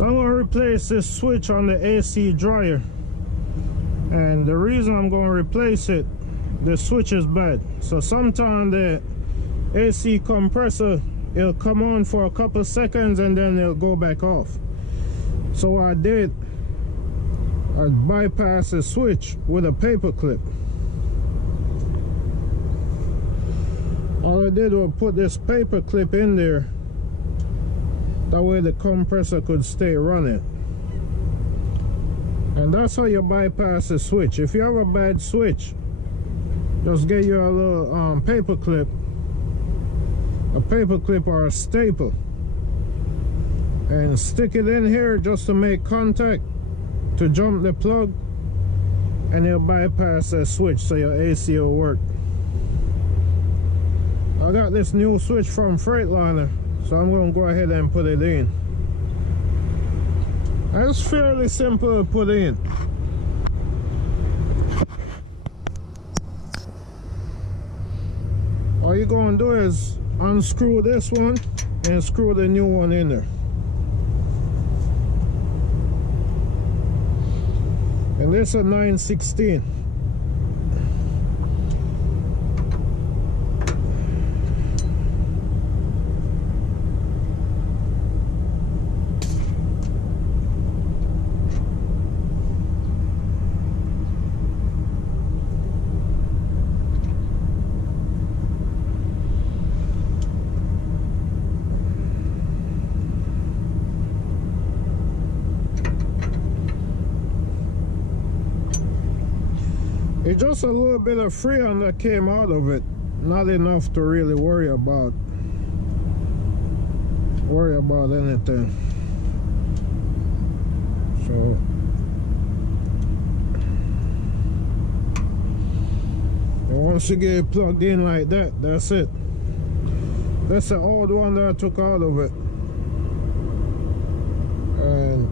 So I'm going to replace this switch on the AC dryer, and the reason I'm going to replace it, the switch is bad. So sometimes the AC compressor, it'll come on for a couple seconds and then it'll go back off. So what I did, I bypassed the switch with a paper clip. All I did was put this paper clip in there, that way the compressor could stay running. And that's how you bypass the switch. If you have a bad switch, just get your little paper clip or a staple, and stick it in here just to make contact to jump the plug, and it'll bypass that switch so your AC will work. I got this new switch from Freightliner, so I'm going to go ahead and put it in. It's fairly simple to put in. All you're going to do is unscrew this one and screw the new one in there. And this is a 916. It's just a little bit of freon that came out of it, not enough to really worry about anything. So and once you get it plugged in like that, that's it. That's the old one that I took out of it, and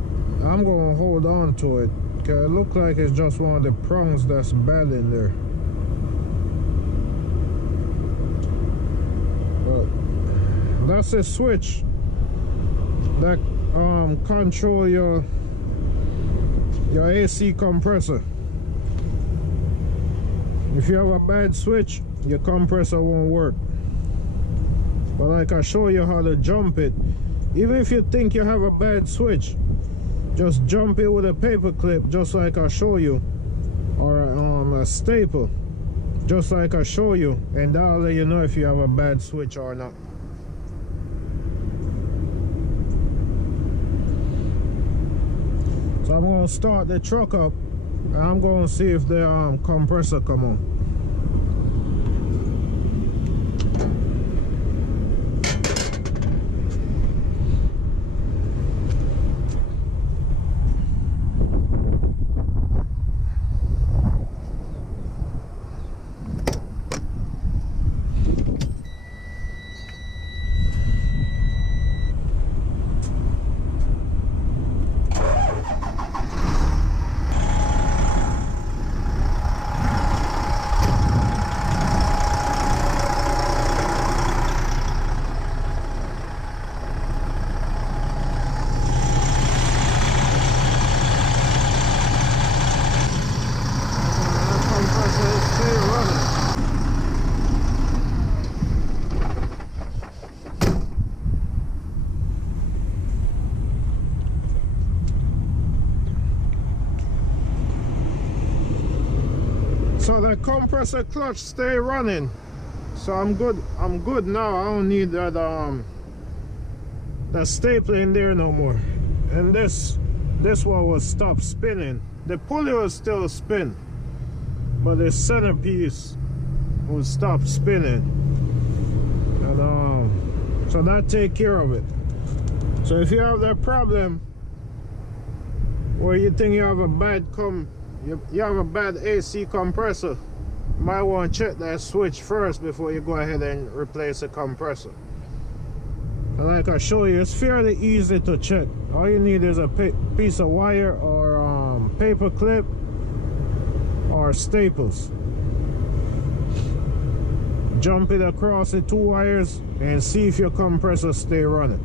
I'm gonna hold on to it. It looks like it's just one of the prongs that's bad in there. But that's a switch that control your AC compressor. If you have a bad switch, your compressor won't work. But like I show you how to jump it, even if you think you have a bad switch, just jump it with a paper clip, just like I show you, or a staple, just like I show you, and that'll let you know if you have a bad switch or not. So I'm going to start the truck up, and I'm going to see if the compressor come on. So the compressor clutch stay running, so I'm good now. I don't need that that staple in there no more. And this one will stop spinning. The pulley will still spin, but the centerpiece will stop spinning, and so that take care of it. So if you have that problem where you think you have a bad you have a bad AC compressor, you might want to check that switch first before you go ahead and replace the compressor. And like I show you, it's fairly easy to check. All you need is a piece of wire or paper clip or staples. Jump it across the two wires and see if your compressor stay running.